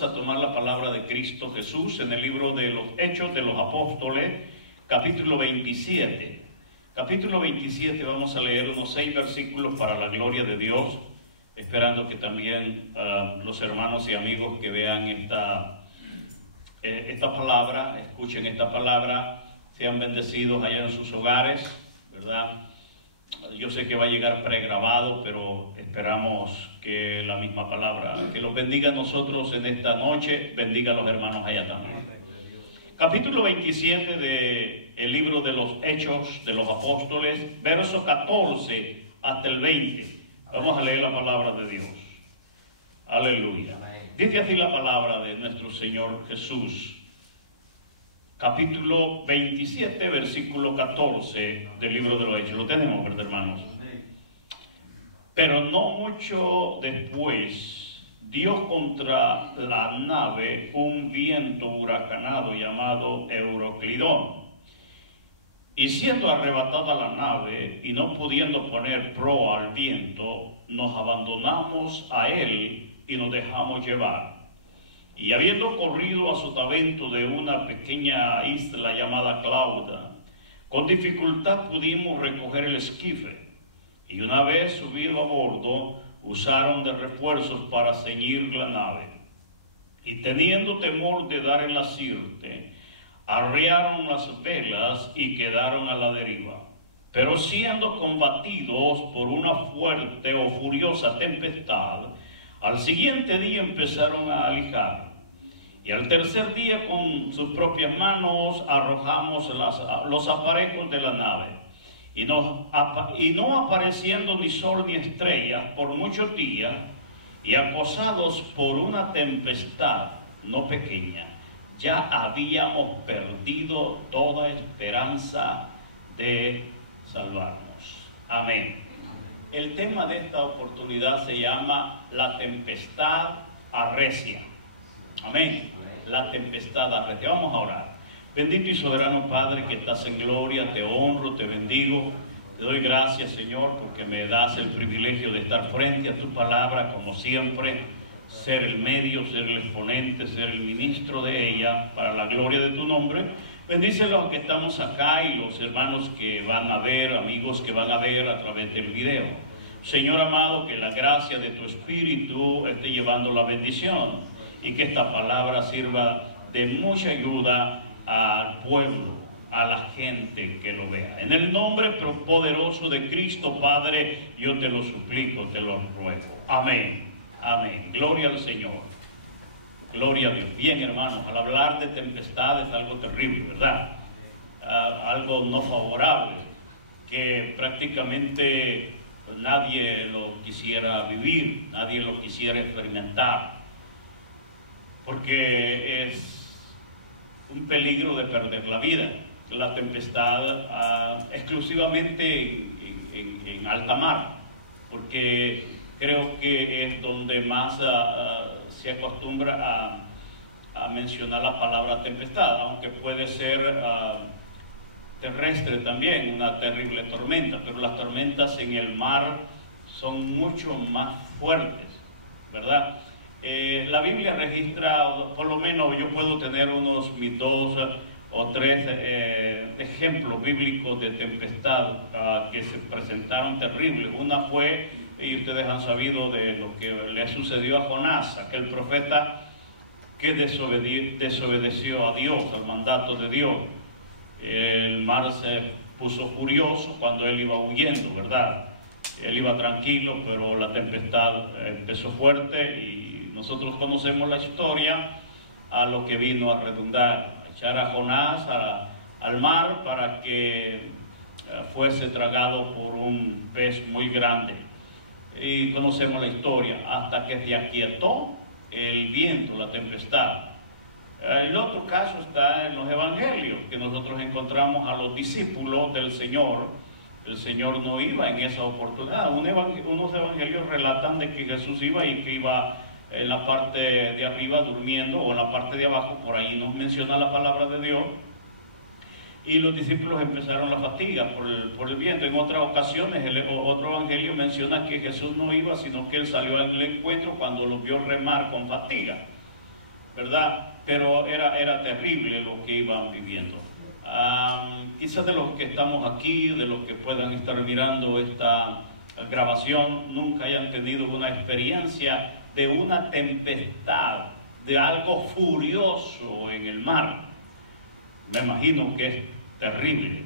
vamos a tomar la palabra de Cristo Jesús en el libro de los Hechos de los Apóstoles, capítulo 27. Capítulo 27, vamos a leer unos 6 versículos para la gloria de Dios, esperando que también los hermanos y amigos que vean esta palabra, escuchen esta palabra, sean bendecidos allá en sus hogares, ¿verdad? Yo sé que va a llegar pregrabado, pero esperamos que la misma palabra, que los bendiga a nosotros en esta noche, bendiga a los hermanos allá también. Capítulo 27 del libro de los Hechos de los Apóstoles, verso 14 hasta el 20. Vamos a leer la palabra de Dios. Aleluya. Dice así la palabra de nuestro Señor Jesús. Capítulo 27, versículo 14 del libro de los Hechos. Lo tenemos, ¿verdad, hermanos? Pero no mucho después dio contra la nave un viento huracanado llamado Euroclidón. Y siendo arrebatada la nave y no pudiendo poner proa al viento, nos abandonamos a él y nos dejamos llevar. Y habiendo corrido a sotavento de una pequeña isla llamada Clauda, con dificultad pudimos recoger el esquife. Y una vez subido a bordo, usaron de refuerzos para ceñir la nave. Y teniendo temor de dar en la sirte, arriaron las velas y quedaron a la deriva. Pero siendo combatidos por una fuerte o furiosa tempestad, al siguiente día empezaron a alijar. Y al tercer día con sus propias manos arrojamos los aparejos de la nave. Y no apareciendo ni sol ni estrellas por muchos días, y acosados por una tempestad no pequeña, ya habíamos perdido toda esperanza de salvarnos. Amén. El tema de esta oportunidad se llama la tempestad arrecia. Amén. La tempestad arrecia. Vamos a orar. Bendito y soberano Padre que estás en gloria, te honro, te bendigo. Te doy gracias, Señor, porque me das el privilegio de estar frente a tu palabra, como siempre, ser el medio, ser el exponente, ser el ministro de ella, para la gloria de tu nombre. Bendice a los que estamos acá y los hermanos que van a ver, amigos que van a ver a través del video. Señor amado, que la gracia de tu Espíritu esté llevando la bendición y que esta palabra sirva de mucha ayuda al pueblo, a la gente que lo vea. En el nombre poderoso de Cristo, Padre, yo te lo suplico, te lo ruego. Amén. Amén. Gloria al Señor. Gloria a Dios. Bien, hermanos, al hablar de tempestad es algo terrible, ¿verdad? Algo no favorable, que prácticamente nadie lo quisiera vivir, nadie lo quisiera experimentar, porque es un peligro de perder la vida. La tempestad exclusivamente en alta mar, porque creo que es donde más se acostumbra a mencionar la palabra tempestad, aunque puede ser terrestre también, una terrible tormenta, pero las tormentas en el mar son mucho más fuertes, ¿verdad? La Biblia registra, por lo menos yo puedo tener mis 2 o 3 ejemplos bíblicos de tempestad que se presentaron terribles. Una fue, y ustedes han sabido de lo que le sucedió a Jonás, aquel profeta que desobedeció a Dios, al mandato de Dios. El mar se puso furioso cuando él iba huyendo, ¿verdad? Él iba tranquilo, pero la tempestad empezó fuerte y nosotros conocemos la historia a lo que vino a redundar, a echar a Jonás al mar para que fuese tragado por un pez muy grande. Y conocemos la historia, hasta que se aquietó el viento, la tempestad. El otro caso está en los evangelios, que nosotros encontramos a los discípulos del Señor. El Señor no iba en esa oportunidad. Unos evangelios relatan de que Jesús iba y que iba en la parte de arriba durmiendo, o en la parte de abajo, por ahí nos menciona la palabra de Dios. Y los discípulos empezaron la fatiga por el viento. En otras ocasiones, otro evangelio menciona que Jesús no iba, sino que él salió al encuentro cuando los vio remar con fatiga. ¿verdad? Pero era terrible lo que iban viviendo. Quizás de los que estamos aquí, de los que puedan estar mirando esta grabación, nunca hayan tenido una experiencia de una tempestad, de algo furioso en el mar. Me imagino que es terrible.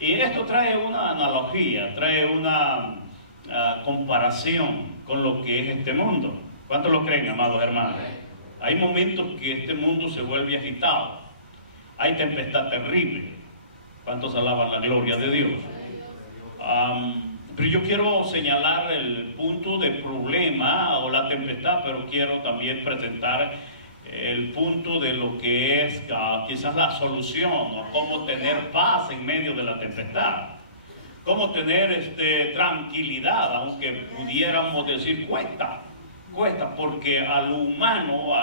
Y esto trae una analogía, trae una comparación con lo que es este mundo. ¿Cuántos lo creen, amados hermanos? Hay momentos que este mundo se vuelve agitado. Hay tempestad terrible. ¿Cuántos alaban la gloria de Dios? Pero yo quiero señalar el punto de problema o la tempestad, pero quiero también presentar el punto de lo que es quizás la solución, o cómo tener paz en medio de la tempestad. Cómo tener tranquilidad, aunque pudiéramos decir cuesta, porque al humano,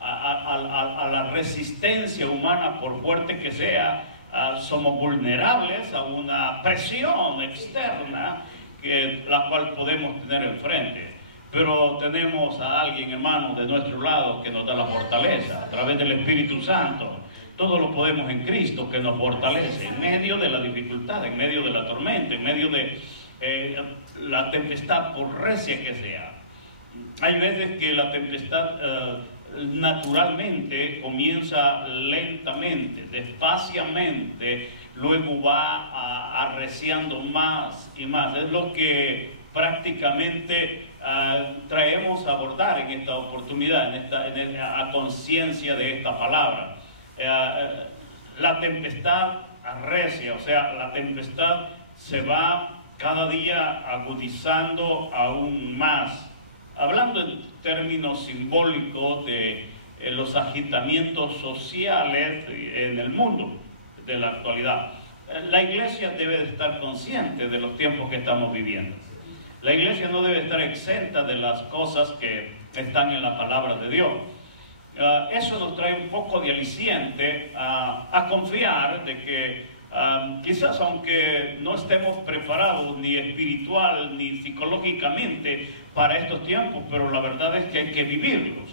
a la resistencia humana, por fuerte que sea, somos vulnerables a una presión externa la cual podemos tener enfrente. Pero tenemos a alguien, hermano, de nuestro lado que nos da la fortaleza a través del Espíritu Santo. Todo lo podemos en Cristo, que nos fortalece en medio de la dificultad, en medio de la tormenta, en medio de la tempestad, por recia que sea. Hay veces que la tempestad naturalmente comienza lentamente, despaciamente, luego va arreciando más y más. Es lo que prácticamente traemos a abordar en esta oportunidad, a conciencia de esta palabra. La tempestad arrecia, o sea, la tempestad se va cada día agudizando aún más. Hablando en términos simbólicos de los agitamientos sociales en el mundo de la actualidad, la iglesia debe de estar consciente de los tiempos que estamos viviendo. La iglesia no debe estar exenta de las cosas que están en la palabra de Dios. Eso nos trae un poco de aliciente a confiar de que quizás aunque no estemos preparados ni espiritual ni psicológicamente para estos tiempos, pero la verdad es que hay que vivirlos.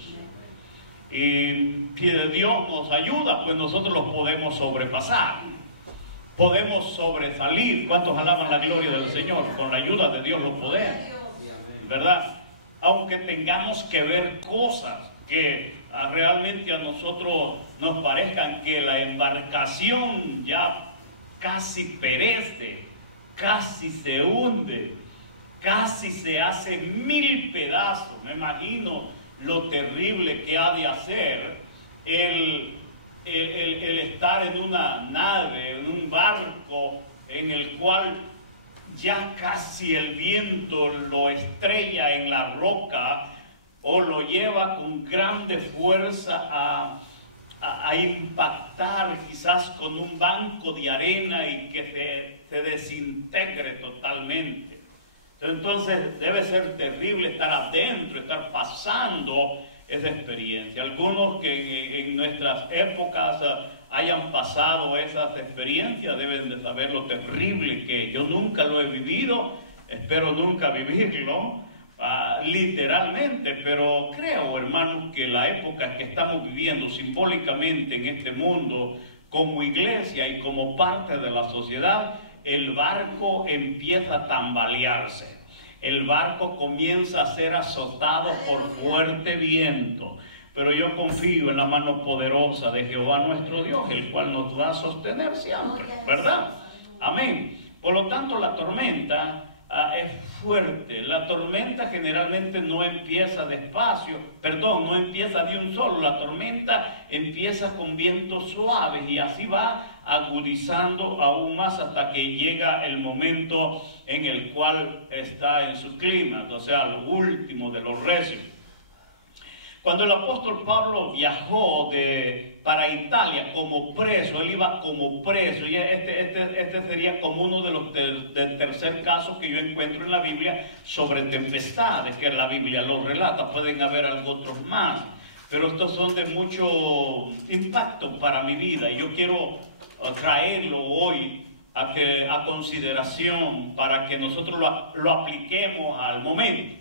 Y si Dios nos ayuda, pues nosotros los podemos sobrepasar. Podemos sobresalir. ¿Cuántos alaban la gloria del Señor? Con la ayuda de Dios lo podemos, ¿verdad? Aunque tengamos que ver cosas que realmente a nosotros nos parezcan que la embarcación ya casi perece, casi se hunde, casi se hace 1000 pedazos. Me imagino lo terrible que ha de hacer el estar en una nave, en un barco en el cual ya casi el viento lo estrella en la roca o lo lleva con grande fuerza a impactar quizás con un banco de arena y que se desintegre totalmente. Entonces debe ser terrible estar adentro, estar pasando esa experiencia. Algunos que en nuestras épocas hayan pasado esas experiencias deben de saber lo terrible que es. Yo nunca lo he vivido, espero nunca vivirlo literalmente, pero creo, hermanos, que la época que estamos viviendo simbólicamente en este mundo, como iglesia y como parte de la sociedad, el barco empieza a tambalearse. El barco comienza a ser azotado por fuerte viento. Pero yo confío en la mano poderosa de Jehová nuestro Dios, el cual nos va a sostener siempre, ¿verdad? Amén. Por lo tanto, la tormenta es fuerte. La tormenta generalmente no empieza despacio, no empieza de un solo. La tormenta empieza con vientos suaves y así va agudizando aún más hasta que llega el momento en el cual está en su clima, o sea, lo último de los recios. Cuando el apóstol Pablo viajó para Italia como preso, él iba como preso, y este sería como uno de los del tercer caso que yo encuentro en la Biblia sobre tempestades, que la Biblia lo relata. Pueden haber otros más, pero estos son de mucho impacto para mi vida, y yo quiero traerlo hoy a consideración para que nosotros lo apliquemos al momento,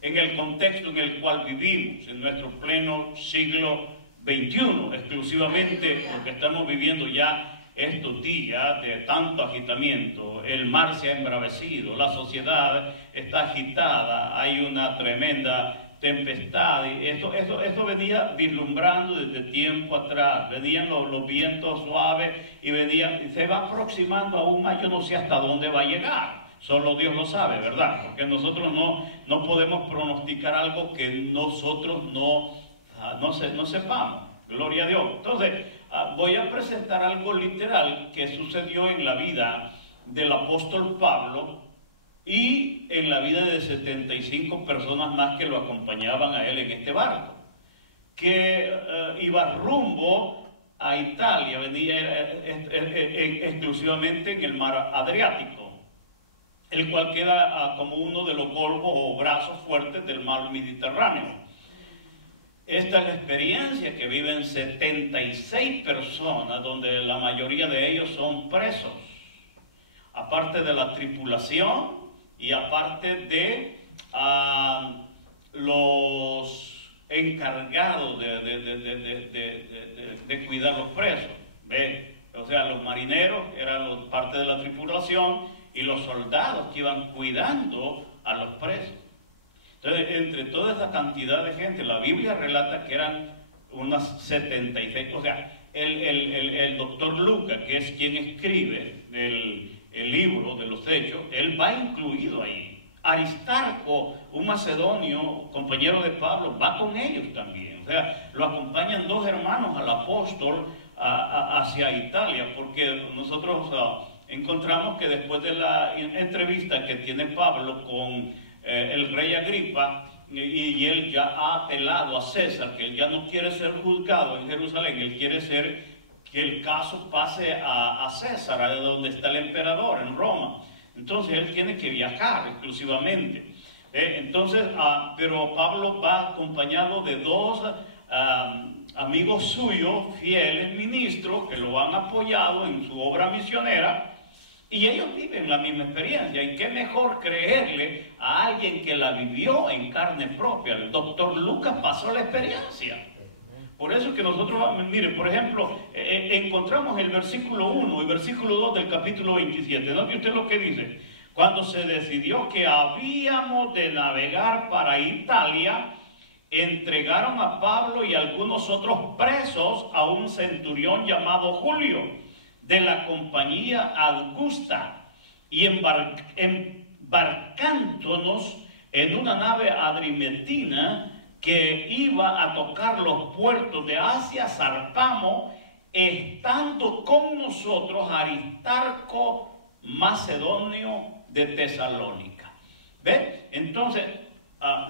en el contexto en el cual vivimos, en nuestro pleno siglo XXI, exclusivamente porque estamos viviendo ya estos días de tanto agitamiento. El mar se ha embravecido, la sociedad está agitada, hay una tremenda tempestad, y esto venía vislumbrando desde tiempo atrás. Venían los vientos suaves y se va aproximando aún más. Yo no sé hasta dónde va a llegar, solo Dios lo sabe, ¿verdad? Porque nosotros no podemos pronosticar algo que nosotros no sepamos. Gloria a Dios. Entonces voy a presentar algo literal que sucedió en la vida del apóstol Pablo y en la vida de 75 personas más que lo acompañaban a él en este barco, que iba rumbo a Italia, venía exclusivamente en el mar Adriático, el cual queda como uno de los golfos o brazos fuertes del mar Mediterráneo. Esta es la experiencia que viven 76 personas, donde la mayoría de ellos son presos, aparte de la tripulación y aparte de los encargados de cuidar los presos. ¿Ve? O sea, los marineros eran parte de la tripulación y los soldados que iban cuidando a los presos. Entonces, entre toda esa cantidad de gente, la Biblia relata que eran unas 76. O sea, el doctor Lucas, que es quien escribe el libro de los Hechos, él va incluido ahí. Aristarco, un macedonio, compañero de Pablo, va con ellos también. O sea, lo acompañan dos hermanos al apóstol hacia Italia, porque nosotros encontramos que después de la entrevista que tiene Pablo con el rey Agripa, y él ya ha apelado a César, que él ya no quiere ser juzgado en Jerusalén, él quiere que el caso pase a César, a donde está el emperador, en Roma. Entonces él tiene que viajar exclusivamente. Pero Pablo va acompañado de dos amigos suyos, fieles ministros, que lo han apoyado en su obra misionera, y ellos viven la misma experiencia. Y qué mejor creerle a alguien que la vivió en carne propia. El doctor Lucas pasó la experiencia. Por eso que nosotros, mire, por ejemplo, encontramos el versículo 1 y versículo 2 del capítulo 27. ¿Note usted lo que dice? Cuando se decidió que habíamos de navegar para Italia, entregaron a Pablo y algunos otros presos a un centurión llamado Julio, de la compañía Augusta, y embarcándonos en una nave adrimetina que iba a tocar los puertos de Asia, zarpamos, estando con nosotros Aristarco, macedonio de Tesalónica. ¿Ve? Entonces,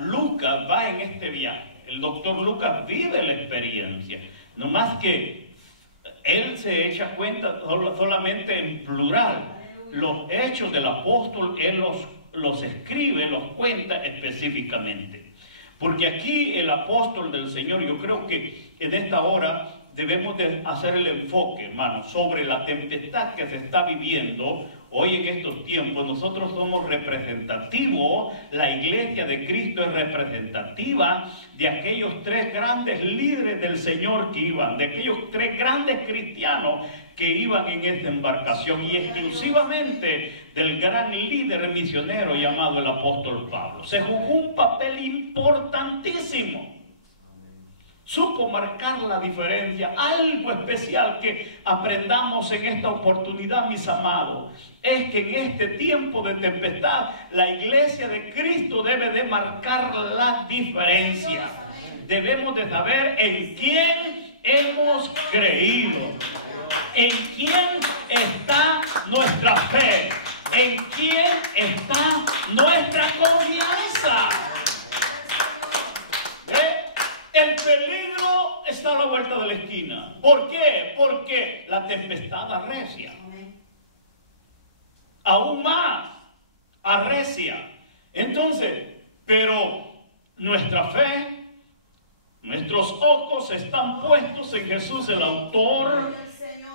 Lucas va en este viaje. El doctor Lucas vive la experiencia, no más que él se echa cuenta solamente en plural. Los hechos del apóstol, él los escribe, los cuenta específicamente. Porque aquí el apóstol del Señor, yo creo que en esta hora debemos de hacer el enfoque, hermano, sobre la tempestad que se está viviendo hoy en estos tiempos. Nosotros somos representativos, la iglesia de Cristo es representativa de aquellos tres grandes líderes del Señor que iban, de aquellos tres grandes cristianos que iban en esta embarcación, y exclusivamente del gran líder misionero llamado el apóstol Pablo. Se jugó un papel importantísimo. Supo marcar la diferencia. Algo especial que aprendamos en esta oportunidad, mis amados, es que en este tiempo de tempestad la iglesia de Cristo debe de marcar la diferencia. Debemos de saber en quién hemos creído, en quién está nuestra fe, en quién está nuestra confianza. El peligro está a la vuelta de la esquina. ¿Por qué? Porque la tempestad arrecia. Aún más arrecia. Entonces, pero nuestra fe, nuestros ojos están puestos en Jesús, el autor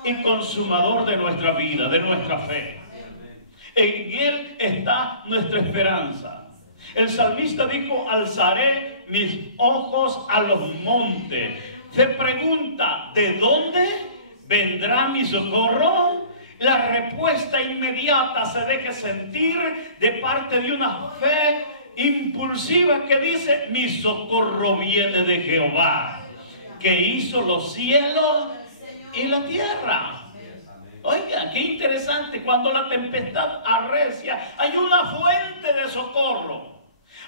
y consumador de nuestra vida, de nuestra fe. En Él está nuestra esperanza. El salmista dijo: alzaré mis ojos a los montes. se pregunta, ¿de dónde vendrá mi socorro? La respuesta inmediata se deja sentir de parte de una fe impulsiva que dice, mi socorro viene de Jehová, que hizo los cielos y la tierra. Oiga, qué interesante, cuando la tempestad arrecia, hay una fuente de socorro.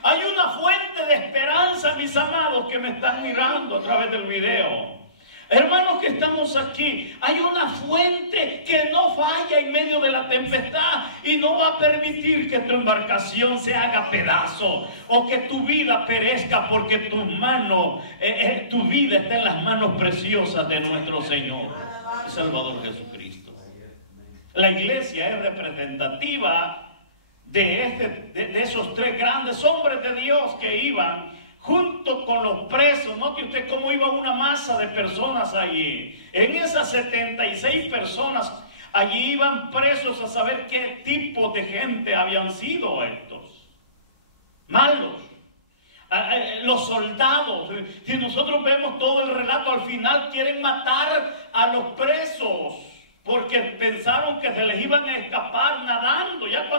Hay una fuente de esperanza, mis amados que me están mirando a través del video. Hermanos que estamos aquí, hay una fuente que no falla en medio de la tempestad y no va a permitir que tu embarcación se haga pedazo o que tu vida perezca, porque tu vida está en las manos preciosas de nuestro Señor y Salvador Jesucristo. La iglesia es representativa de esos tres grandes hombres de Dios que iban junto con los presos. Note usted cómo iba una masa de personas allí. En esas 76 personas, allí iban presos a saber qué tipo de gente habían sido estos. Malos. Los soldados. Si nosotros vemos todo el relato, al final quieren matar a los presos, porque pensaron que se les iban a escapar nadando. Ya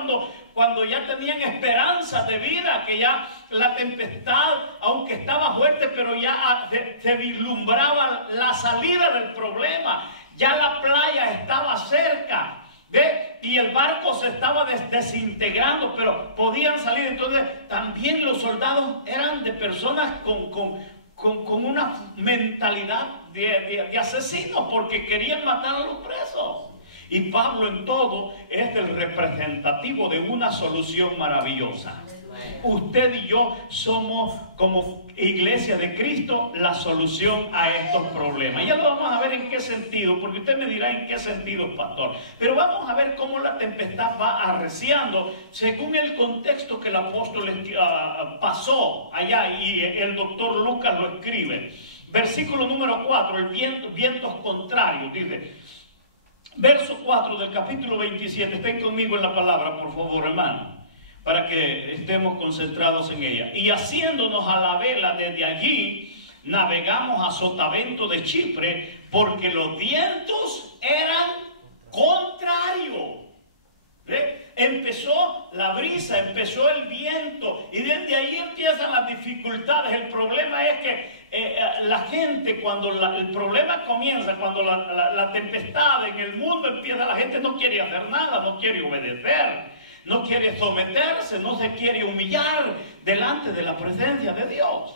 cuando ya tenían esperanza de vida, que ya la tempestad, aunque estaba fuerte, pero ya se vislumbraba la salida del problema. Ya la playa estaba cerca, ¿ve? Y el barco se estaba desintegrando, pero podían salir. Entonces también los soldados eran de personas con una mentalidad de asesinos, porque querían matar a los presos. Y Pablo en todo es el representativo de una solución maravillosa. Usted y yo somos, como iglesia de Cristo, la solución a estos problemas. Ya lo vamos a ver en qué sentido, porque usted me dirá en qué sentido, pastor. Pero vamos a ver cómo la tempestad va arreciando según el contexto que el apóstol pasó allá, y el doctor Lucas lo escribe. Versículo número 4, vientos contrarios, dice. Verso 4 del capítulo 27, estén conmigo en la palabra, por favor, hermano, para que estemos concentrados en ella. Y haciéndonos a la vela desde allí, navegamos a sotavento de Chipre, porque los vientos eran contrarios. ¿Ve? Empezó la brisa, empezó el viento, y desde ahí empiezan las dificultades. El problema es que la gente, cuando el problema comienza, cuando la tempestad en el mundo empieza, la gente no quiere hacer nada, no quiere obedecer, no quiere someterse, no se quiere humillar delante de la presencia de Dios.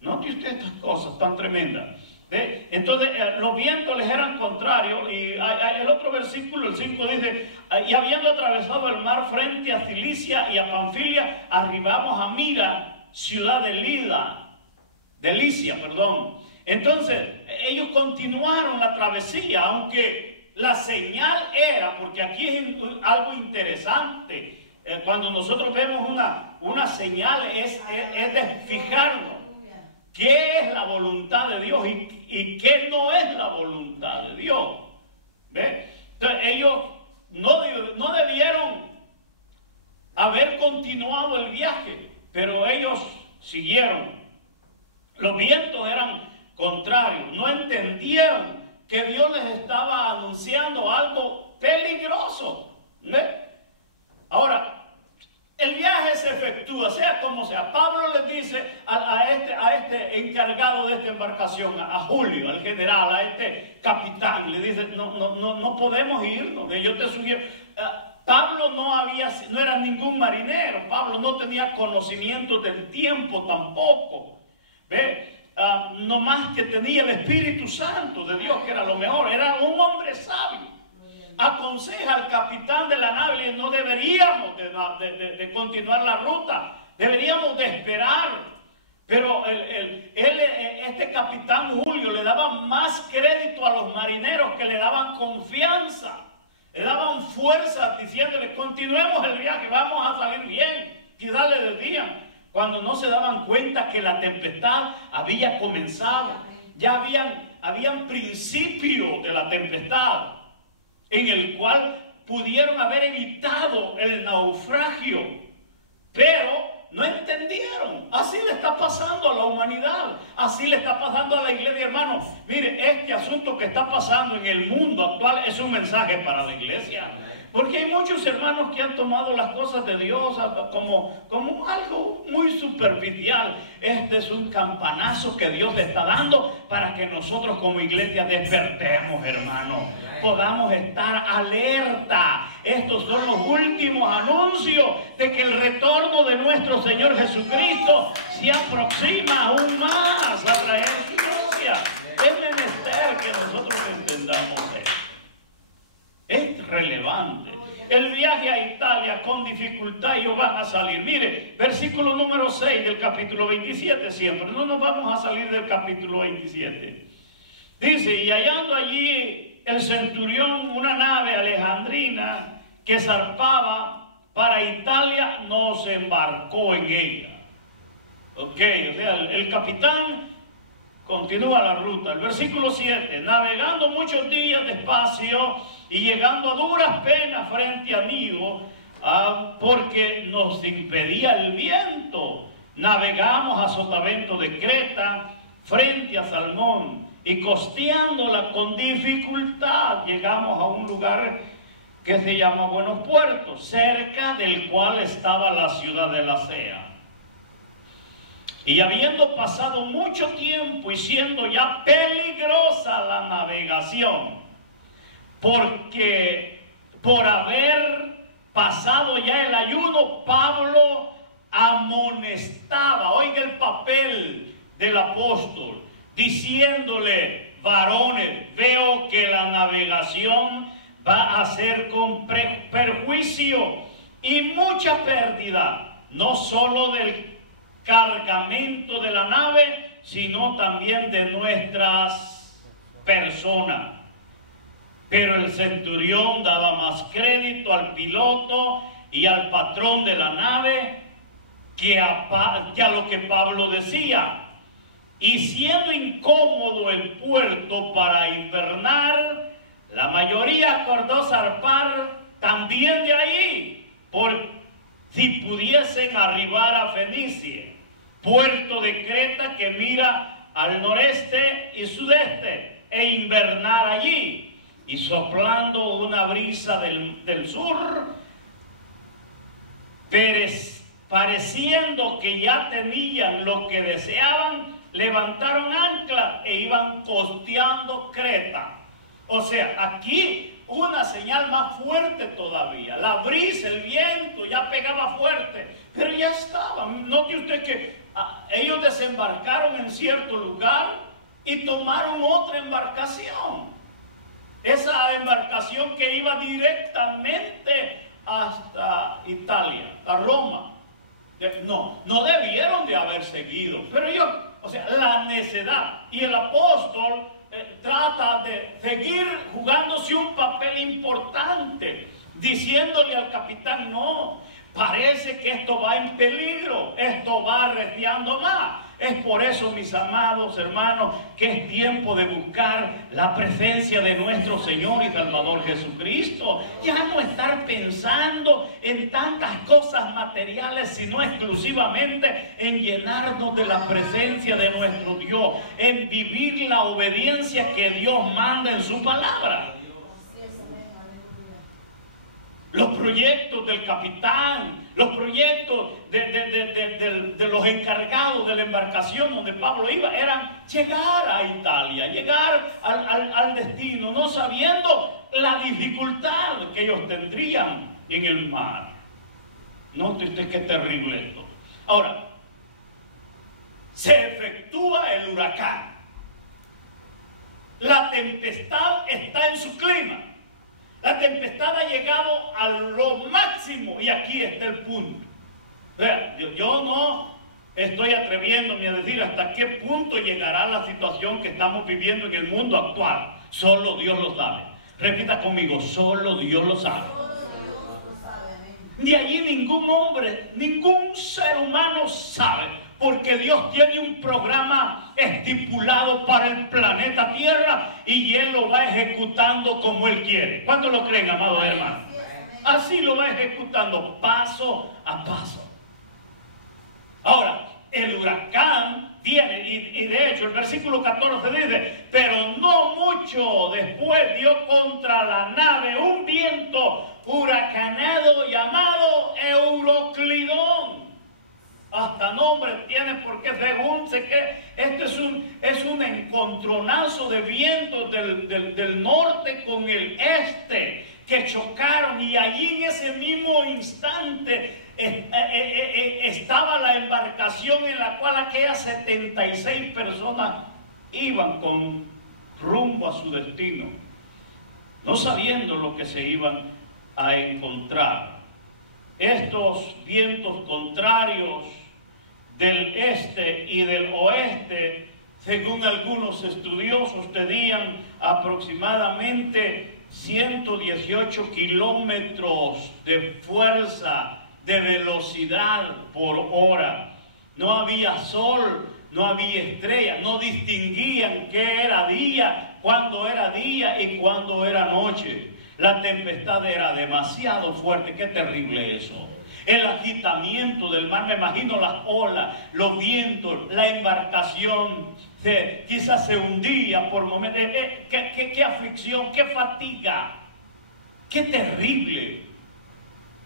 Note usted estas cosas tan tremendas. Entonces los vientos les eran contrarios, y el otro versículo, el 5, dice, y habiendo atravesado el mar frente a Cilicia y a Panfilia, arribamos a Mira, ciudad de Licia. Entonces ellos continuaron la travesía, aunque la señal era, porque aquí es algo interesante, cuando nosotros vemos una señal es de fijarnos qué es la voluntad de Dios y qué no es la voluntad de Dios. ¿Ve? Entonces ellos no debieron haber continuado el viaje, pero ellos siguieron. Los vientos eran contrarios, no entendieron que Dios les estaba anunciando algo peligroso. ¿Ve? Ahora, el viaje se efectúa, sea como sea. Pablo les dice a este encargado de esta embarcación, a Julio, al general, a este capitán, le dice, no podemos irnos. Yo te sugiero. Pablo no era ningún marinero. Pablo no tenía conocimiento del tiempo tampoco. ¿Ve? No más que tenía el Espíritu Santo de Dios, que era lo mejor. Era un hombre sabio. Aconseja al capitán de la nave, no deberíamos de continuar la ruta, deberíamos de esperar. Pero este capitán Julio le daba más crédito a los marineros, que le daban confianza, le daban fuerza, diciéndole, continuemos el viaje, vamos a salir bien. Quizás le decían, cuando no se daban cuenta que la tempestad había comenzado. Ya habían principios de la tempestad, en el cual pudieron haber evitado el naufragio, pero no entendieron. Así le está pasando a la humanidad. Así le está pasando a la iglesia, hermano. Mire, este asunto que está pasando en el mundo actual es un mensaje para la iglesia. Porque hay muchos hermanos que han tomado las cosas de Dios como algo muy superficial. Este es un campanazo que Dios le está dando para que nosotros como iglesia despertemos, hermano. Podamos estar alerta. Estos son los últimos anuncios de que el retorno de nuestro Señor Jesucristo se aproxima aún más a traer su iglesia. Es menester que nosotros entendamos esto. Es relevante. El viaje a Italia con dificultad ellos van a salir. Mire, versículo número 6 del capítulo 27 siempre. No nos vamos a salir del capítulo 27. Dice, y hallando allí el centurión una nave alejandrina que zarpaba para Italia, no se embarcó en ella. Ok, o sea, el capitán continúa la ruta. El versículo 7, navegando muchos días despacio y llegando a duras penas frente a Nido, porque nos impedía el viento, navegamos a sotavento de Creta frente a Salmón y costeándola con dificultad llegamos a un lugar que se llama Buenos Puertos, cerca del cual estaba la ciudad de Lasea. Y habiendo pasado mucho tiempo y siendo ya peligrosa la navegación, porque por haber pasado ya el ayuno, Pablo amonestaba, oiga el papel del apóstol, diciéndole, varones, veo que la navegación va a ser con perjuicio y mucha pérdida, no solo del cargamento de la nave, sino también de nuestras personas. Pero el centurión daba más crédito al piloto y al patrón de la nave que a lo que Pablo decía. Y siendo incómodo el puerto para invernar, la mayoría acordó zarpar también de ahí, por si pudiesen arribar a Fenicia, puerto de Creta que mira al noreste y sudeste, e invernar allí. Y soplando una brisa del sur, pareciendo que ya tenían lo que deseaban, levantaron ancla e iban costeando Creta. O sea, aquí una señal más fuerte todavía. La brisa, el viento ya pegaba fuerte, pero ya estaban. Note usted que ellos desembarcaron en cierto lugar y tomaron otra embarcación. Esa embarcación que iba directamente hasta Italia, a Roma. No debieron de haber seguido, pero ellos, o sea, la necedad. Y el apóstol trata de seguir jugándose un papel importante, diciéndole al capitán, no, parece que esto va en peligro, esto va arreciando más. Es por eso, mis amados hermanos, que es tiempo de buscar la presencia de nuestro Señor y Salvador Jesucristo. Ya no estar pensando en tantas cosas materiales, sino exclusivamente en llenarnos de la presencia de nuestro Dios, en vivir la obediencia que Dios manda en su palabra. Los proyectos del capitán, los proyectos de los encargados de la embarcación donde Pablo iba, eran llegar a Italia, llegar al destino, no sabiendo la dificultad que ellos tendrían en el mar. Note usted qué terrible esto. Ahora, se efectúa el huracán. La tempestad está en su clima. La tempestad ha llegado a lo máximo y aquí está el punto. O sea, yo no estoy atreviéndome a decir hasta qué punto llegará la situación que estamos viviendo en el mundo actual. Solo Dios lo sabe. Repita conmigo, solo Dios lo sabe. De allí ningún hombre, ningún ser humano sabe. Porque Dios tiene un programa estipulado para el planeta Tierra y Él lo va ejecutando como Él quiere. ¿Cuántos lo creen, amados hermanos? Así lo va ejecutando paso a paso. Ahora, el huracán viene, y de hecho el versículo 14 dice, pero no mucho después dio contra la nave un viento huracanado llamado Euroclidón. Hasta nombre tiene, porque según sé que este es un encontronazo de vientos del norte con el este que chocaron, y allí en ese mismo instante estaba la embarcación en la cual aquellas 76 personas iban con rumbo a su destino, no sabiendo lo que se iban a encontrar. Estos vientos contrarios del este y del oeste, según algunos estudiosos, tenían aproximadamente 118 kilómetros de fuerza, de velocidad por hora. No había sol, no había estrella, no distinguían qué era día, cuándo era día y cuándo era noche. La tempestad era demasiado fuerte. Qué terrible eso. El agitamiento del mar, me imagino las olas, los vientos, la embarcación quizás se hundía por momentos. Qué aflicción, qué fatiga, qué terrible.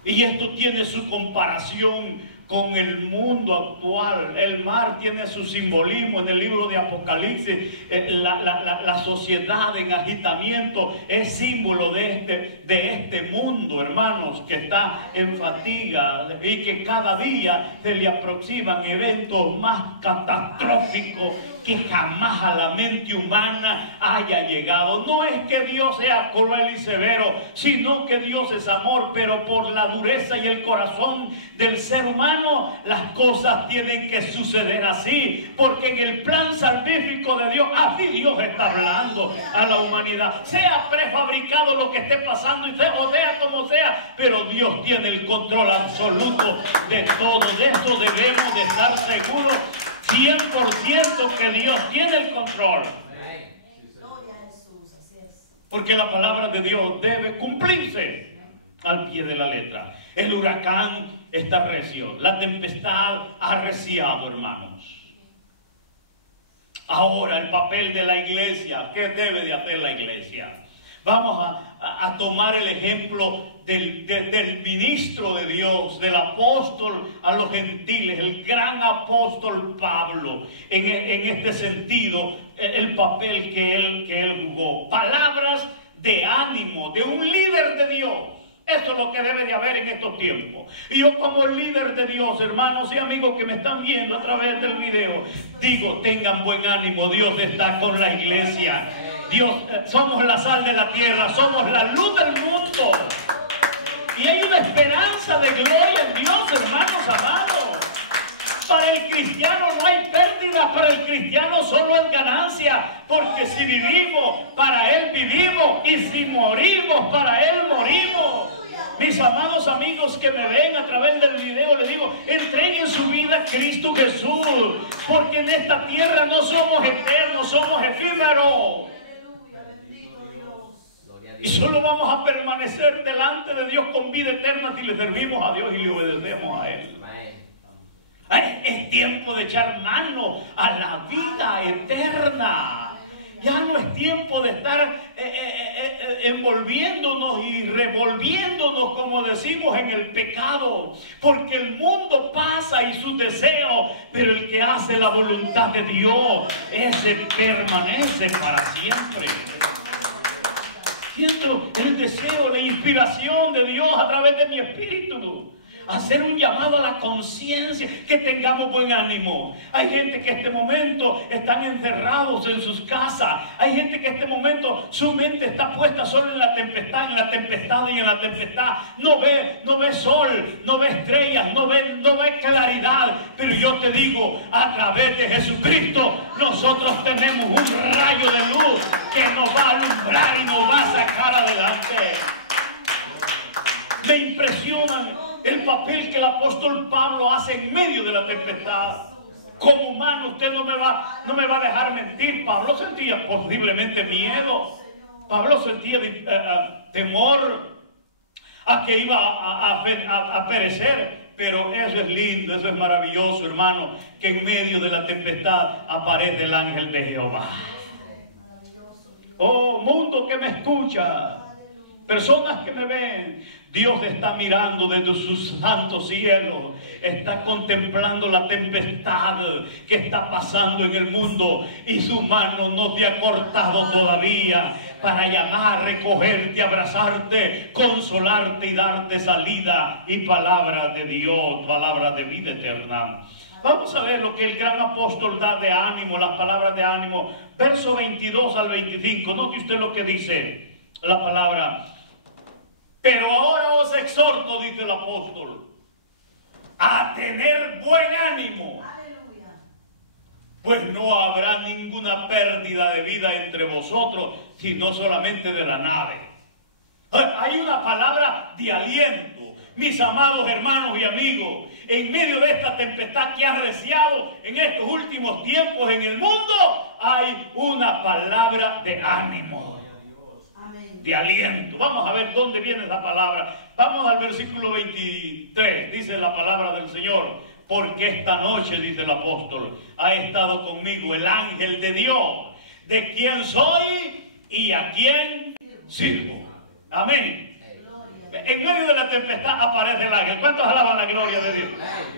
Y esto tiene su comparación con el mundo actual. El mar tiene su simbolismo en el libro de Apocalipsis. La sociedad en agitamiento es símbolo de este mundo, hermanos, que está en fatiga y que cada día se le aproximan eventos más catastróficos que jamás a la mente humana haya llegado. No es que Dios sea cruel y severo, sino que Dios es amor, pero por la dureza y el corazón del ser humano, las cosas tienen que suceder así, porque en el plan salvífico de Dios, así Dios está hablando a la humanidad. Sea prefabricado lo que esté pasando, o sea como sea, pero Dios tiene el control absoluto de todo. De esto debemos de estar seguros 100% que Dios tiene el control. Porque la palabra de Dios debe cumplirse al pie de la letra. El huracán está recio, la tempestad ha arreciado, hermanos. Ahora el papel de la iglesia. ¿Qué debe de hacer la iglesia? Vamos a tomar el ejemplo del ministro de Dios, del apóstol a los gentiles, el gran apóstol Pablo. En este sentido, el papel que él jugó. Palabras de ánimo de un líder de Dios. Eso es lo que debe de haber en estos tiempos. Y yo, como líder de Dios, hermanos y amigos que me están viendo a través del video, digo, tengan buen ánimo. Dios está con la iglesia. Dios, somos la sal de la tierra, somos la luz del mundo. Y hay una esperanza de gloria en Dios, hermanos amados. Para el cristiano no hay pérdida, para el cristiano solo es ganancia. Porque si vivimos, para Él vivimos. Y si morimos, para Él morimos. Mis amados amigos que me ven a través del video, les digo, entreguen su vida a Cristo Jesús. Porque en esta tierra no somos eternos, somos efímeros. Y solo vamos a permanecer delante de Dios con vida eterna si le servimos a Dios y le obedecemos a Él. Es tiempo de echar mano a la vida eterna. Ya no es tiempo de estar envolviéndonos y revolviéndonos, como decimos, en el pecado. Porque el mundo pasa y sus deseos, pero el que hace la voluntad de Dios, ese permanece para siempre. Siento el deseo, la inspiración de Dios a través de mi espíritu. Hacer un llamado a la conciencia, que tengamos buen ánimo. Hay gente que en este momento están encerrados en sus casas. Hay gente que en este momento su mente está puesta solo en la tempestad y en la tempestad. No ve sol, no ve estrellas, no ve claridad. Pero yo te digo, a través de Jesucristo, nosotros tenemos un rayo de luz que nos va a alumbrar y nos va a sacar adelante. Me impresiona el papel que el apóstol Pablo hace en medio de la tempestad. Como humano, usted no me va a dejar mentir. Pablo sentía posiblemente miedo. Pablo sentía temor a que iba a perecer. Pero eso es lindo, eso es maravilloso, hermano, que en medio de la tempestad aparece el ángel de Jehová. Oh, mundo que me escucha, personas que me ven, Dios está mirando desde sus santos cielos, está contemplando la tempestad que está pasando en el mundo y su mano no te ha cortado todavía para llamar, recogerte, abrazarte, consolarte y darte salida y palabra de Dios, palabra de vida eterna. Vamos a ver lo que el gran apóstol da de ánimo, las palabras de ánimo, verso 22 al 25. Note usted lo que dice la palabra. Pero ahora os exhorto, dice el apóstol, a tener buen ánimo. Aleluya. Pues no habrá ninguna pérdida de vida entre vosotros, sino solamente de la nave. Hay una palabra de aliento, mis amados hermanos y amigos, en medio de esta tempestad que ha arreciado en estos últimos tiempos en el mundo, hay una palabra de ánimo. De aliento. Vamos a ver dónde viene esa palabra. Vamos al versículo 23. Dice la palabra del Señor: porque esta noche, dice el apóstol, ha estado conmigo el ángel de Dios, de quien soy y a quien sirvo. Amén. En medio de la tempestad aparece el ángel. ¿Cuántos alaban la gloria de Dios?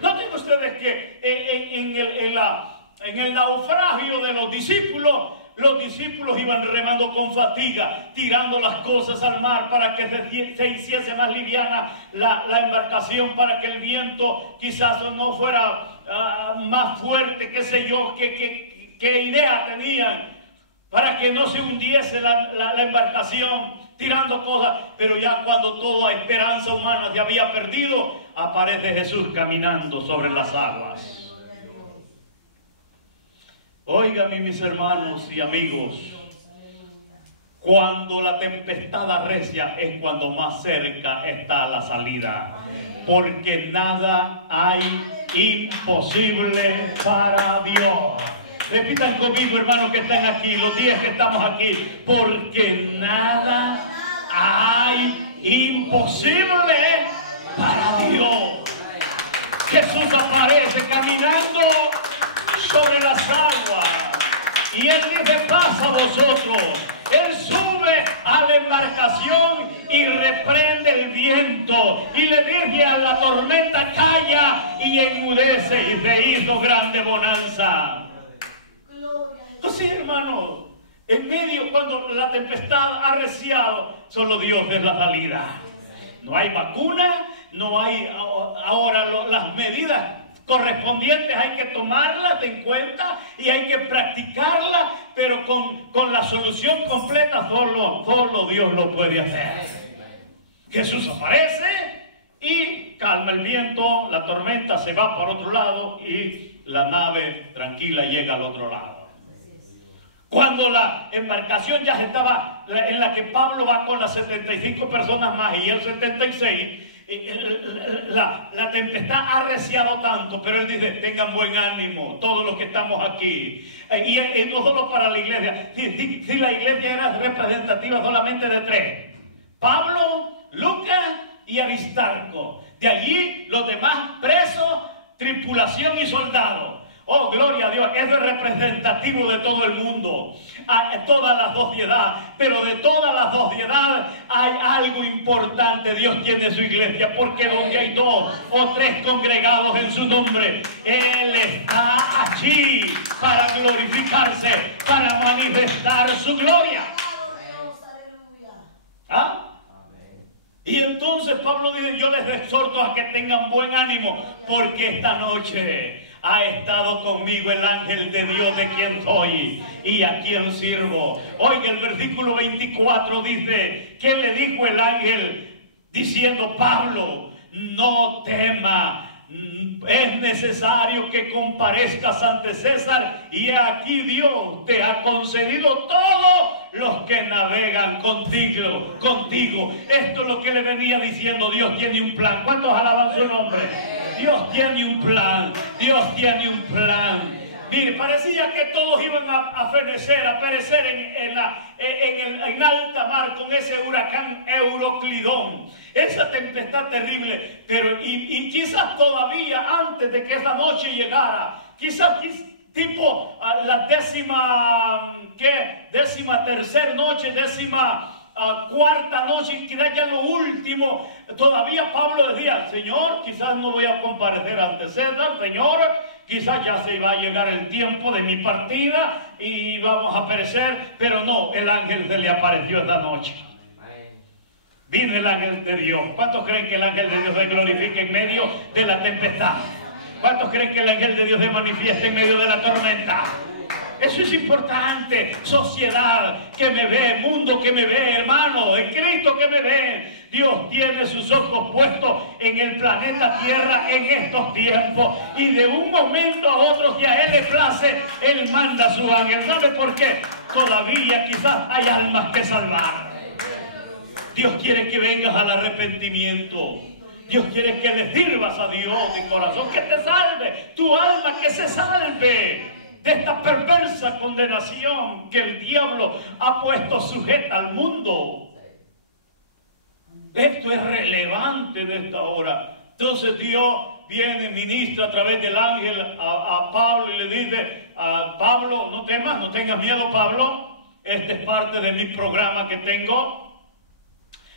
Noten ustedes que en el naufragio de los discípulos iban remando con fatiga, tirando las cosas al mar para que se hiciese más liviana la embarcación, para que el viento quizás no fuera más fuerte, qué sé yo, qué idea tenían, para que no se hundiese la embarcación, tirando cosas. Pero ya cuando toda esperanza humana se había perdido, aparece Jesús caminando sobre las aguas. Óigame, mis hermanos y amigos, cuando la tempestad arrecia es cuando más cerca está la salida, porque nada hay imposible para Dios. Repitan conmigo, hermanos que están aquí, los 10 que estamos aquí, porque nada hay imposible para Dios. Jesús aparece caminando sobre las aguas y Él dice: pasa a vosotros. Él sube a la embarcación y reprende el viento y le dice a la tormenta: calla, y enmudece, y se hizo grande bonanza. Entonces, hermanos, en medio, cuando la tempestad ha arreciado, solo Dios es la salida. No hay vacuna, no hay ahora las medidas correspondientes, hay que tomarlas en cuenta y hay que practicarlas, pero con la solución completa solo Dios lo puede hacer. Jesús aparece y calma el viento, la tormenta se va para otro lado y la nave tranquila llega al otro lado. Cuando la embarcación ya estaba, en la que Pablo va con las 75 personas más y él 76, la tempestad ha arreciado tanto, pero él dice: tengan buen ánimo todos los que estamos aquí. Y no solo para la iglesia, si la iglesia era representativa solamente de 3: Pablo, Lucas y Aristarco. De allí los demás presos, tripulación y soldados. Oh, gloria a Dios, eso es representativo de todo el mundo, toda la sociedad, pero de toda la sociedad hay algo importante. Dios tiene su iglesia, porque donde hay 2 o 3 congregados en su nombre, Él está allí para glorificarse, para manifestar su gloria. ¿Ah? Y entonces Pablo dice: yo les exhorto a que tengan buen ánimo, porque esta noche ha estado conmigo el ángel de Dios, de quien soy y a quien sirvo. Oiga, el versículo 24 dice: ¿qué le dijo el ángel? Diciendo: Pablo, no tema, es necesario que comparezcas ante César, y aquí Dios te ha concedido todos los que navegan contigo. Esto es lo que le venía diciendo. Dios tiene un plan. ¿Cuántos alaban su nombre? Dios tiene un plan. Dios tiene un plan. Mire, parecía que todos iban a fenecer, a perecer en alta mar con ese huracán Euroclidón, esa tempestad terrible. Pero y quizás todavía antes de que esa noche llegara, quizás tipo a la décima tercera noche, cuarta noche, quizás ya lo último, todavía Pablo decía: Señor, quizás no voy a comparecer ante César, Señor, quizás ya se va a llegar el tiempo de mi partida y vamos a perecer. Pero no, el ángel se le apareció esta noche. Vino el ángel de Dios. ¿Cuántos creen que el ángel de Dios se glorifica en medio de la tempestad? ¿Cuántos creen que el ángel de Dios se manifiesta en medio de la tormenta? Eso es importante. Sociedad que me ve, mundo que me ve, hermano, en Cristo que me ve. Dios tiene sus ojos puestos en el planeta Tierra en estos tiempos. Y de un momento a otro, si a Él le place, Él manda a su ángel. ¿Sabe por qué? Todavía quizás hay almas que salvar. Dios quiere que vengas al arrepentimiento. Dios quiere que le sirvas a Dios de corazón, que te salve, tu alma que se salve de esta perversa condenación que el diablo ha puesto sujeta al mundo. Esto es relevante de esta hora. Entonces Dios viene, ministra a través del ángel a Pablo y le dice a Pablo: no temas, no tengas miedo, Pablo. Este es parte de mi programa que tengo.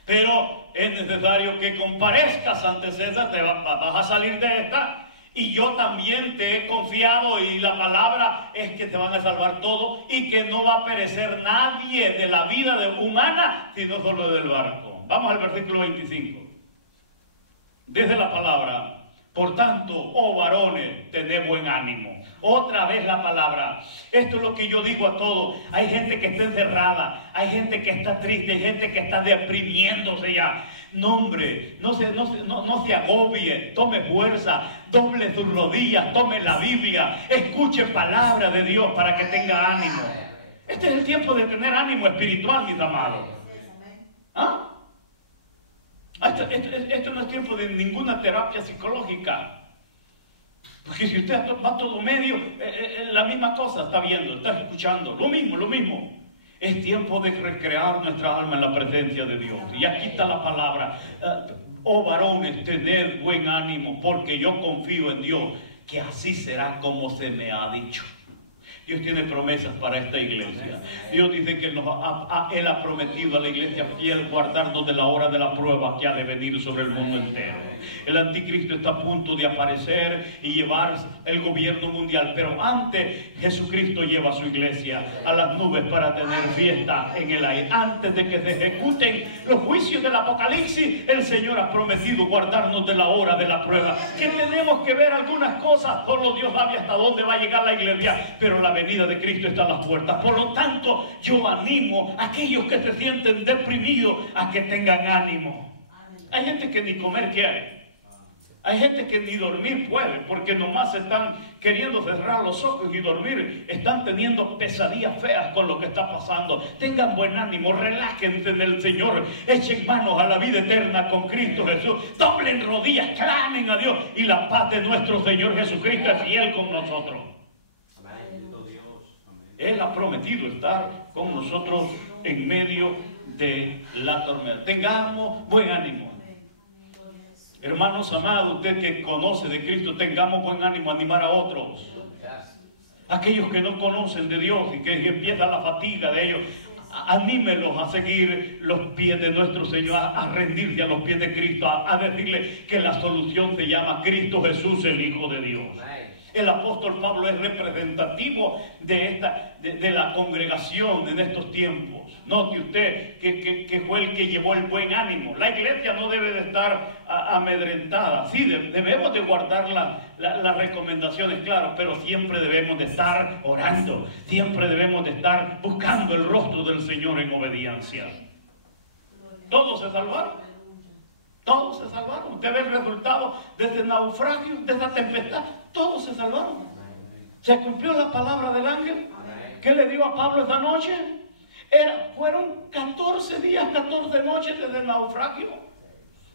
Pero es necesario que comparezcas ante César, vas a salir de esta. Y yo también te he confiado, y la palabra es que te van a salvar todos y que no va a perecer nadie de la vida humana, sino solo del barco. Vamos al versículo 25. Dice la palabra: por tanto, oh varones, tened buen ánimo. Otra vez la palabra. Esto es lo que yo digo a todos. Hay gente que está encerrada, hay gente que está triste, hay gente que está deprimiéndose ya. No, hombre, no se agobie, tome fuerza, doble sus rodillas, tome la Biblia, escuche palabra de Dios para que tenga ánimo. Este es el tiempo de tener ánimo espiritual, mis amados. ¿Ah? Esto no es tiempo de ninguna terapia psicológica. Porque si usted va todo medio, la misma cosa está viendo, está escuchando, lo mismo. Es tiempo de recrear nuestra alma en la presencia de Dios. Y aquí está la palabra: oh varones, tened buen ánimo, porque yo confío en Dios, que así será como se me ha dicho. Dios tiene promesas para esta iglesia. Dios dice que Él ha prometido a la iglesia fiel guardarnos de la hora de la prueba que ha de venir sobre el mundo entero. El anticristo está a punto de aparecer y llevar el gobierno mundial, pero antes Jesucristo lleva a su iglesia a las nubes para tener fiesta en el aire. Antes de que se ejecuten los juicios del Apocalipsis, el Señor ha prometido guardarnos de la hora de la prueba. Que tenemos que ver algunas cosas, solo Dios sabe hasta dónde va a llegar la iglesia, pero la venida de Cristo está a las puertas. Por lo tanto, yo animo a aquellos que se sienten deprimidos a que tengan ánimo. Hay gente que ni comer quiere. Hay gente que ni dormir puede, porque nomás están queriendo cerrar los ojos y dormir. Están teniendo pesadillas feas con lo que está pasando. Tengan buen ánimo, relájense en el Señor, echen manos a la vida eterna con Cristo Jesús, doblen rodillas, clamen a Dios, y la paz de nuestro Señor Jesucristo es fiel con nosotros. Él ha prometido estar con nosotros en medio de la tormenta. Tengamos buen ánimo. Hermanos amados, usted que conoce de Cristo, tengamos buen ánimo a animar a otros. Aquellos que no conocen de Dios y que empieza la fatiga de ellos, anímelos a seguir los pies de nuestro Señor, a rendirse a los pies de Cristo, a decirle que la solución se llama Cristo Jesús, el Hijo de Dios. El apóstol Pablo es representativo de la congregación en estos tiempos. Note usted que fue el que llevó el buen ánimo. La iglesia no debe de estar amedrentada. Sí, debemos de guardar las recomendaciones, claro, pero siempre debemos de estar orando. Siempre debemos de estar buscando el rostro del Señor en obediencia. ¿Todos se salvaron? Todos se salvaron. Usted ve el resultado de este naufragio, de esta tempestad. Todos se salvaron. Se cumplió la palabra del ángel. ¿Qué le dio a Pablo esa noche? Fueron 14 días, 14 noches desde el naufragio.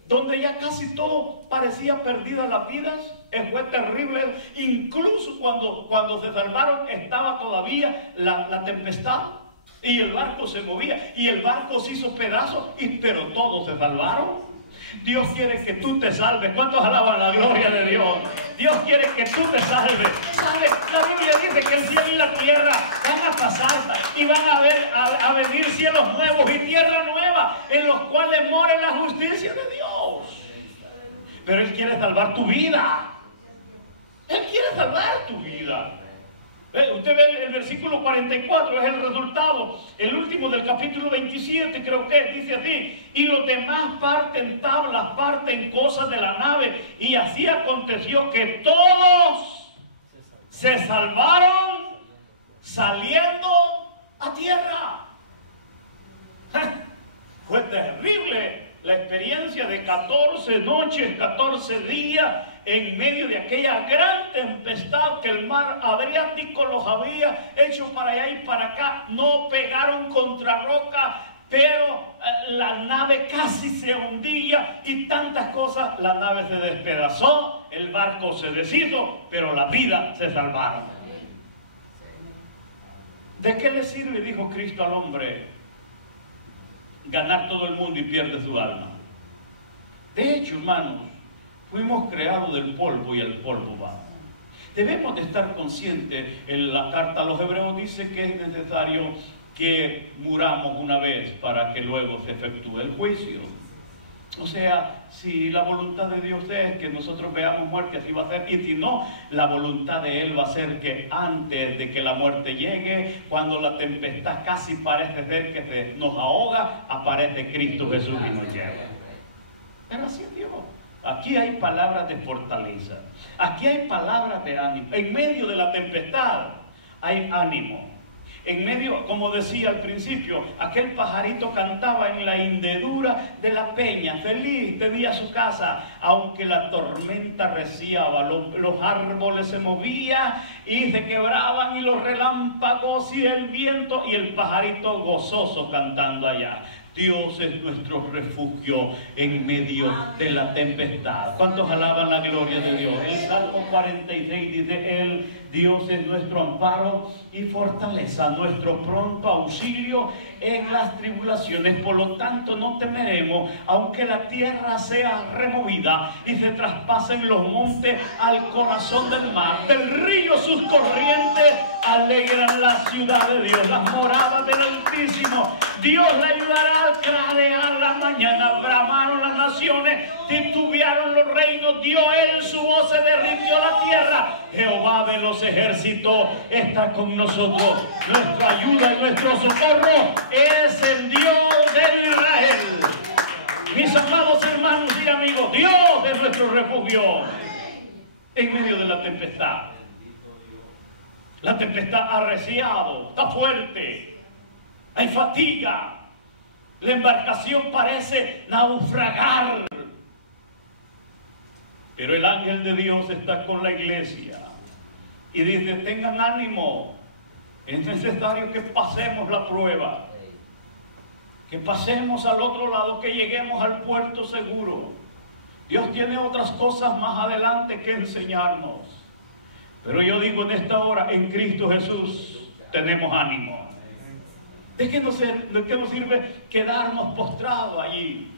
donde ya casi todo parecía perdida las vidas. Fue terrible. Incluso cuando se salvaron estaba todavía la tempestad y el barco se movía y el barco se hizo pedazos, pero todos se salvaron. Dios quiere que tú te salves. ¿Cuántos alaban la gloria de Dios? Dios quiere que tú te salves. ¿Sabe? La Biblia dice que el cielo y la tierra van a pasar y van a venir cielos nuevos y tierra nueva en los cuales more la justicia de Dios. Pero Él quiere salvar tu vida. Él quiere salvar tu vida. Usted ve el versículo 44, es el resultado, el último del capítulo 27, creo que dice así: y los demás parten tablas, parten cosas de la nave, y así aconteció que todos se salvaron saliendo a tierra. Fue terrible la experiencia de 14 noches, 14 días en medio de aquella gran tempestad que el mar Adriático los había hecho para allá y para acá. No pegaron contra roca, pero la nave casi se hundía y tantas cosas. La nave se despedazó, el barco se deshizo, pero la vida se salvaron. ¿De qué le sirve, dijo Cristo al hombre, ganar todo el mundo y pierde su alma? De hecho, hermanos, fuimos creados del polvo y el polvo vamos. Debemos de estar conscientes. En la carta a los Hebreos dice que es necesario que muramos una vez para que luego se efectúe el juicio. O sea, si la voluntad de Dios es que nosotros veamos muerte, así va a ser. Y si no, la voluntad de Él va a ser que antes de que la muerte llegue, cuando la tempestad casi parece ser que nos ahoga, aparece Cristo Jesús y nos lleva. Pero así es Dios. Aquí hay palabras de fortaleza. Aquí hay palabras de ánimo. En medio de la tempestad hay ánimo. En medio, como decía al principio, aquel pajarito cantaba en la hendedura de la peña, feliz, tenía su casa, aunque la tormenta reciaba, los árboles se movían y se quebraban y los relámpagos y el viento, y el pajarito gozoso cantando allá. Dios es nuestro refugio en medio de la tempestad. ¿Cuántos alaban la gloria de Dios? El Salmo 46 dice: Dios es nuestro amparo y fortaleza, nuestro pronto auxilio en las tribulaciones. Por lo tanto, no temeremos, aunque la tierra sea removida y se traspasen los montes al corazón del mar. Del río sus corrientes alegran la ciudad de Dios, las moradas del Altísimo. Dios le ayudará al clarear la mañana. Bramaron las naciones, titubearon los reinos. Dio Él su voz, se derritió la tierra. Jehová de los ejércitos está con nosotros. Nuestra ayuda y nuestro socorro es el Dios de Israel. Mis amados hermanos y amigos, Dios es nuestro refugio en medio de la tempestad. La tempestad ha arreciado, está fuerte, hay fatiga, la embarcación parece naufragar. Pero el ángel de Dios está con la iglesia y dice: tengan ánimo, es necesario que pasemos la prueba, que pasemos al otro lado, que lleguemos al puerto seguro. Dios tiene otras cosas más adelante que enseñarnos. Pero yo digo en esta hora, en Cristo Jesús tenemos ánimo. ¿De qué nos sirve quedarnos postrados allí?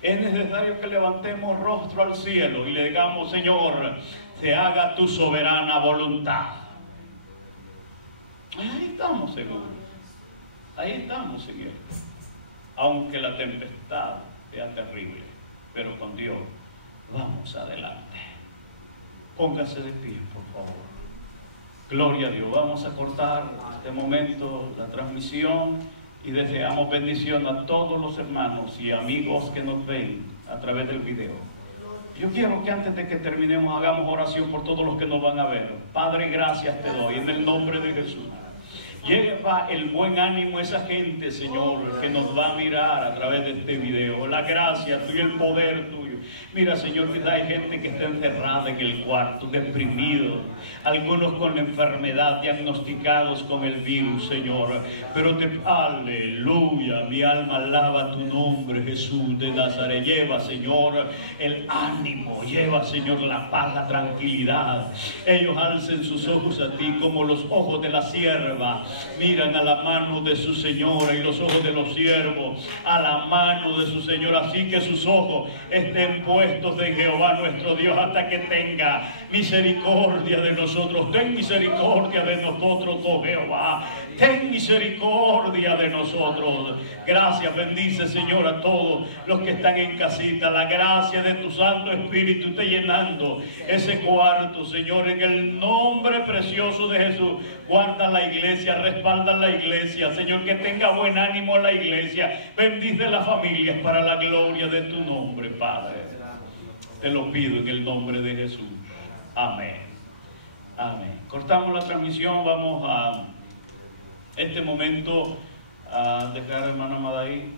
Es necesario que levantemos rostro al cielo y le digamos: Señor, se haga tu soberana voluntad. Ahí estamos seguros. Ahí estamos, Señor. Aunque la tempestad sea terrible, pero con Dios vamos adelante. Póngase de pie, por favor. Gloria a Dios. Vamos a cortar este momento la transmisión y deseamos bendición a todos los hermanos y amigos que nos ven a través del video. Yo quiero que antes de que terminemos hagamos oración por todos los que nos van a ver. Padre, gracias te doy en el nombre de Jesús. Lleva el buen ánimo a esa gente, Señor, que nos va a mirar a través de este video. La gracia tuya y el poder tuyo Mira, Señor, hay gente que está encerrada en el cuarto, deprimido, algunos con enfermedad, diagnosticados con el virus, Señor. Pero aleluya, mi alma alaba tu nombre, Jesús de Nazaret. Lleva, Señor, el ánimo, lleva, Señor, la paz, la tranquilidad. Ellos alcen sus ojos a ti como los ojos de la sierva miran a la mano de su Señora, y los ojos de los siervos a la mano de su Señor. Así que sus ojos estén puestos en Jehová nuestro Dios hasta que tenga misericordia de nosotros. Ten misericordia de nosotros, oh Jehová. Ten misericordia de nosotros. Gracias, bendice, Señor, a todos los que están en casita. La gracia de tu Santo Espíritu esté llenando ese cuarto, Señor, en el nombre precioso de Jesús. Guarda la iglesia, respalda la iglesia, Señor, que tenga buen ánimo la iglesia. Bendice las familias para la gloria de tu nombre, Padre. Te lo pido en el nombre de Jesús. Amén. Amén. Cortamos la transmisión. Vamos a este momento a dejar, hermano Madaí.